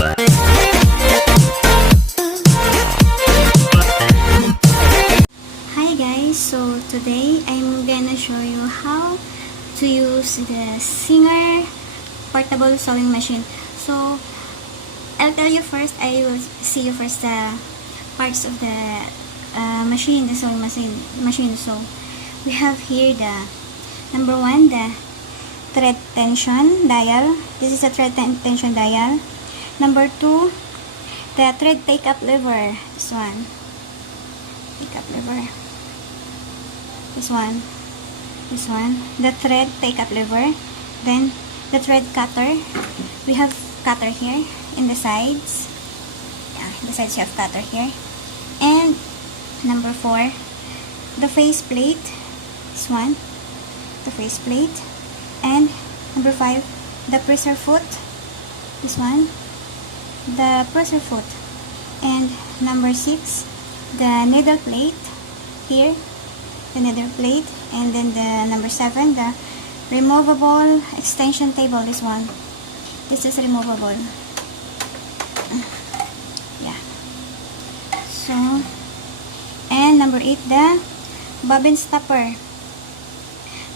Hi guys, so today I'm gonna show you how to use the Singer portable sewing machine. So I'll tell you first, I will see you first the parts of the machine, the sewing machine. So we have here the number one, the thread tension dial. This is a thread tension dial. Number two, the thread take up lever. This one, take up lever. This one, the thread take up lever. Then the thread cutter. We have cutter here in the sides. Yeah, in the sides you have cutter here. And number four, the face plate. This one, the face plate. And number five, the Presserfoot. This one, the Presserfoot. And number six, the needle plate here, the needle plate. And then the number seven, the removable extension table. This one, this is removable. Yeah. So, and number eight, the bobbin stopper.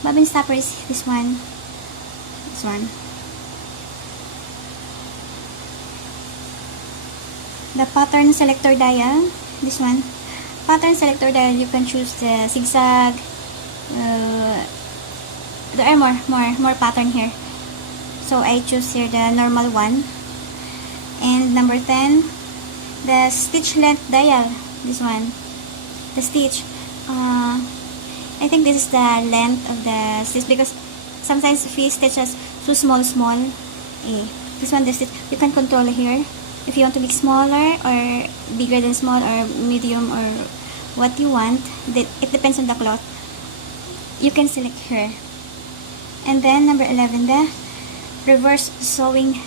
Bobbin stopper is this one. This one. The pattern selector dial. This one. Pattern selector dial, you can choose the zigzag. There are more pattern here. So I choose here the normal one. And number 10, the stitch length dial. This one. The stitch. I think this is the length of the stitch because sometimes if you stitch as too small, this one, the stitch, you can control here. If you want to make smaller or bigger than small or medium or what you want, it depends on the cloth. You can select here. And then number 11, the reverse sewing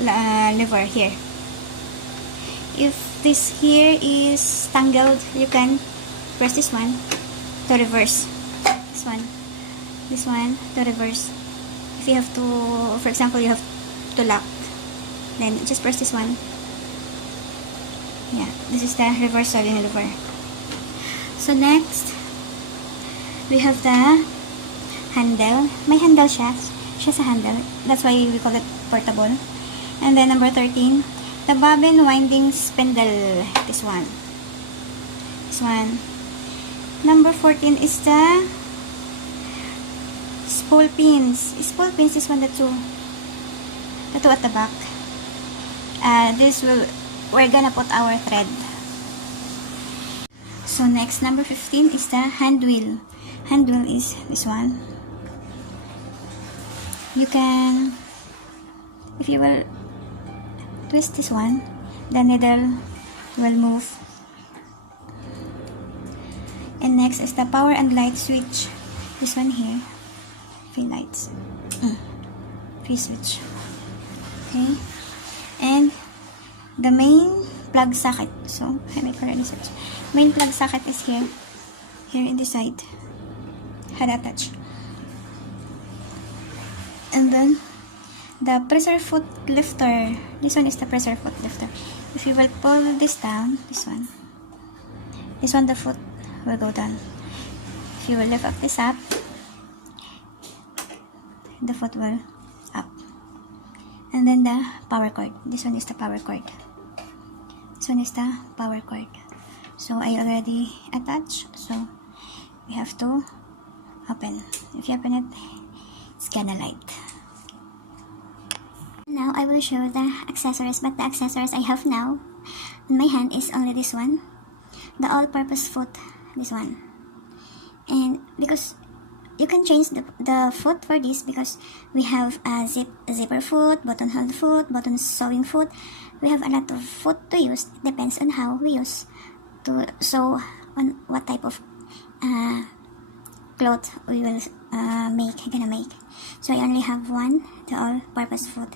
lever here. If this here is tangled, you can press this one to reverse. This one to reverse. If you have to, for example, you have to lock, then just press this one. Yeah, this is the reverse sewing lever. So next, we have the handle. May handle siya. Siya sa handle. That's why we call it portable. And then number 13, the bobbin winding spindle. This one. This one. Number 14 is the spool pins. Spool pins is one, the two at the back. We're gonna put our thread. So next, number 15 is the handwheel. Handwheel is this one. You can, if you will twist this one, the needle will move. And next is the power and light switch. This one here. Three lights. Free switch. Okay. And the main plug socket. So, I make already switch. Main plug socket is here. Here in the side. Had attached. And then the Presserfoot lifter. This one is the Presserfoot lifter. If you will pull this down, this one, the foot will go down. If you will lift up this up, the foot will up. And then the power cord. This one is the power cord. This one is the power cord. So I already attached. So we have to open. If you open it, it's gonna light. Now I will show the accessories, but the accessories I have now in my hand is only this one, the all-purpose foot, this one. And because you can change the foot for this, because we have a zipper foot, buttonhole foot, button sewing foot. We have a lot of foot to use. It depends on how we use to sew, on what type of cloth we will gonna make. So I only have one, the all-purpose foot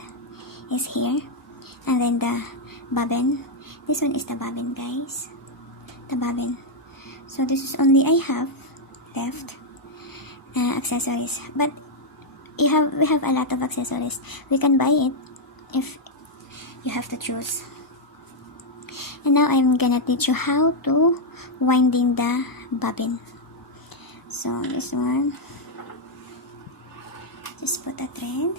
is here. And then the bobbin. This one is the bobbin, guys. The bobbin. So this is only I have left accessories. But we have a lot of accessories. We can buy it if you have to choose. And now I'm gonna teach you how to winding the bobbin. So this one, just put a thread,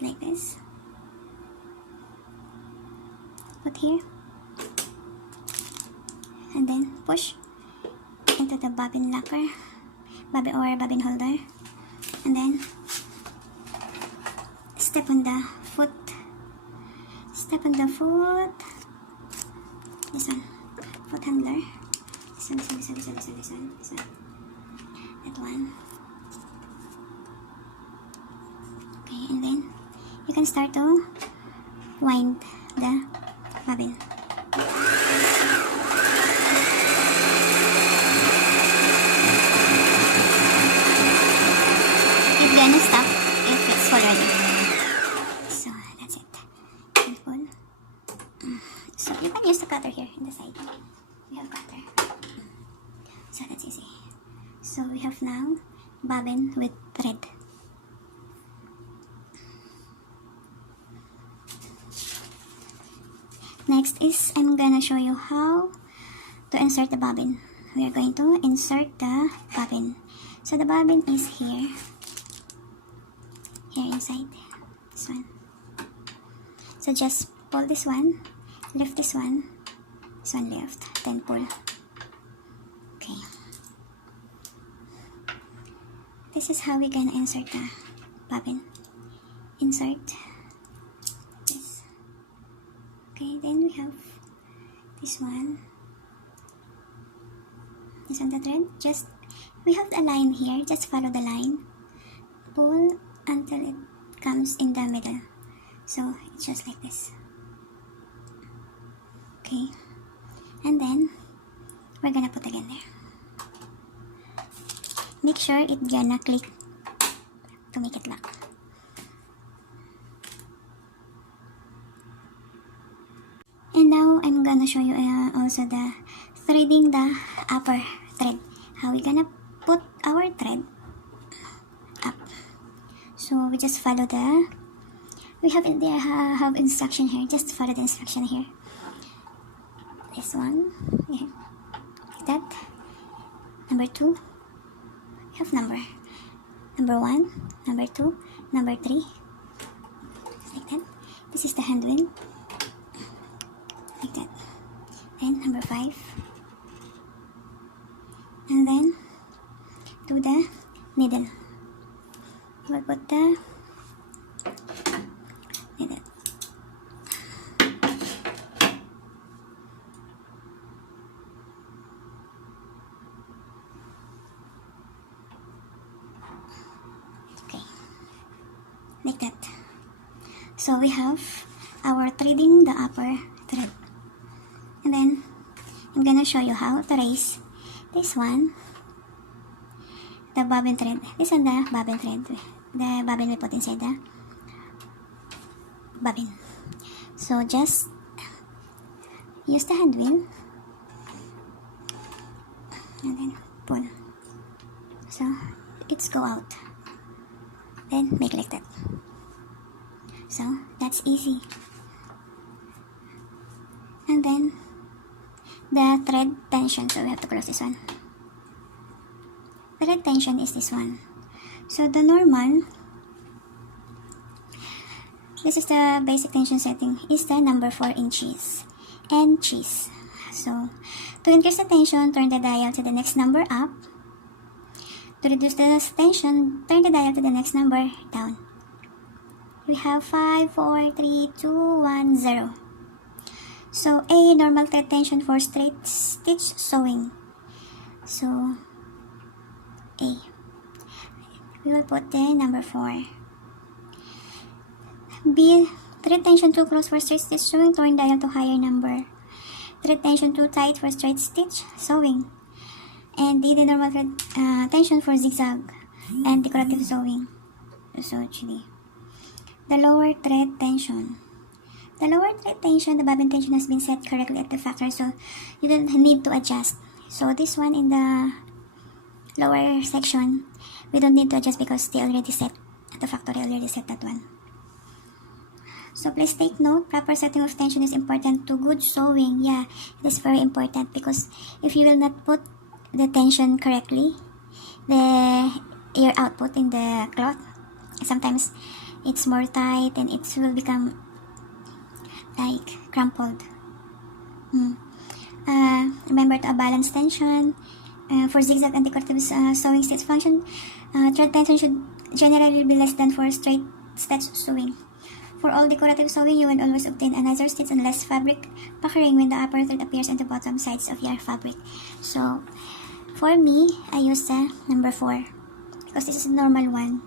like this, put here, and then push into the bobbin locker, bobbin holder, and then step on the foot, this one, foot handler, this one, that one. Okay, and then you can start to wind the bobbin. It's gonna stop if it's full already. So that's it. And pull. So you can use the cutter here in the side. We have cutter. So that's easy. So we have now bobbin with thread. Next is I'm gonna show you how to insert the bobbin. We are going to insert the bobbin. So the bobbin is here inside this one. So just pull this one, lift this one lift, then pull. Okay. This is how we're gonna insert the bobbin. Insert this. Okay, then we have this one. This on the thread. Just we have a line here. Just follow the line. Pull until it comes in the middle. So it's just like this. Okay, and then we're gonna put again there. Make sure it gonna click to make it lock. And now I'm gonna show you also the threading the upper thread. How we gonna put our thread up. So we just follow the. We have in there have instruction here. Just follow the instruction here. This one, yeah, like that. Number 2. We have number 1, number 2, number 3. Like that. This is the hand wheel. Like that. Then number 5. And then to the needle. We'll put the needle. Okay. Like that. So we have our threading the upper thread. And then I'm gonna show you how to raise this one, the bobbin thread. This is the bobbin thread. The bobbin we put inside the bobbin. So just use the hand wheel and then pull. So it's go out. Then make like that. So that's easy. And then the thread tension, so we have to close this one. Thread tension is this one. So the normal, this is the basic tension setting, is the number 4 inches and cheese. So to increase the tension, turn the dial to the next number up. To reduce the tension, turn the dial to the next number down. We have 5, 4, 3, 2, 1, 0. So A, normal thread tension for straight stitch sewing. So A. We will put the number 4. B, thread tension too close for straight stitch sewing, turn dial to higher number. Thread tension too tight for straight stitch sewing. And D, the normal thread tension for zigzag and decorative sewing. So actually, the lower thread tension. The lower thread tension, the bobbin tension has been set correctly at the factory, so you don't need to adjust. So this one in the lower section, we don't need to adjust because they already set, the factory already set that one. So please take note, proper setting of tension is important to good sewing. Yeah, it is very important because if you will not put the tension correctly, the air output in the cloth, sometimes it's more tight and it will become like crumpled. Remember to balance tension. For zigzag and decorative sewing stitch function, thread tension should generally be less than for straight stitch sewing. For all decorative sewing, you will always obtain a nicer stitch and less fabric puckering when the upper thread appears on the bottom sides of your fabric. So, for me, I use the number 4 because this is a normal one.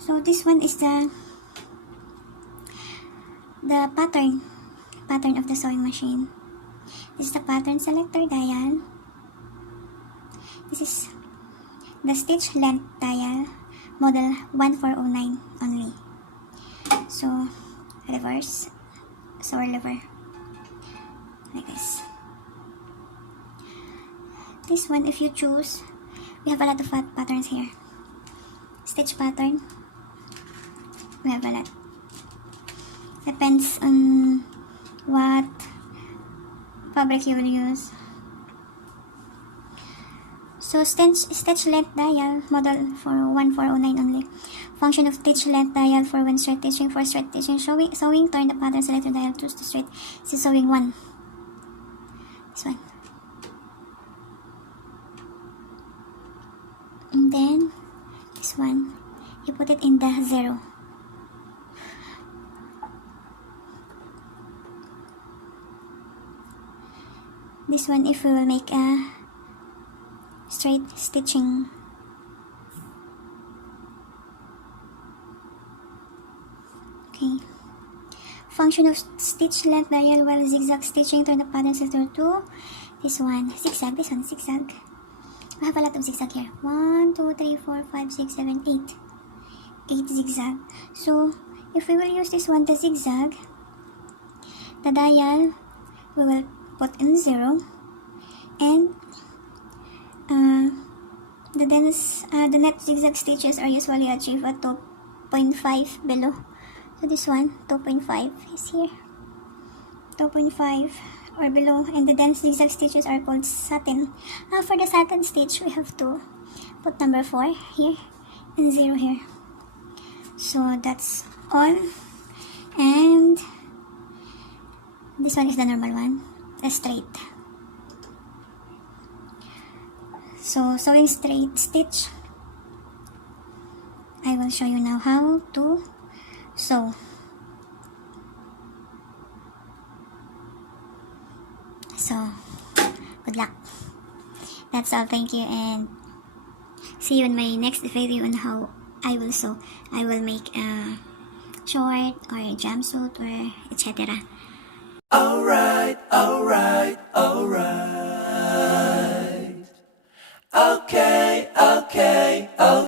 So, this one is the pattern of the sewing machine. This is the pattern selector dial. This is the stitch length dial, model 1409 only. So, reverse, sewer lever, like this. This one, if you choose, we have a lot of patterns here. Stitch pattern, we have a lot. Depends on what fabric you will use. So stitch length dial, model for 1409 only. Function of stitch length dial for when straight stitching. For straight stitching sewing, turn the pattern selector dial to the straight. This is sewing 1. This one. And then this one, you put it in the 0. This one, if we will make a straight stitching. Okay. Function of stitch length dial while zigzag stitching, turn the pattern selector to this one. Zigzag, this one, zigzag. We have a lot of zigzag here. 1, 2, 3, 4, 5, 6, 7, 8. 8 zigzag. So, if we will use this one, the zigzag, the dial, we will put in 0, and the net zigzag stitches are usually achieved at 2.5 below. So this one, 2.5 is here, 2.5 or below, and the dense zigzag stitches are called satin. For the satin stitch, we have to put number 4 here and 0 here. So that's all. And this one is the normal one, the straight. So sewing straight stitch, I will show you now how to sew. So good luck. That's all. Thank you, and see you in my next video on how I will sew. I will make a short or a jumpsuit or etc.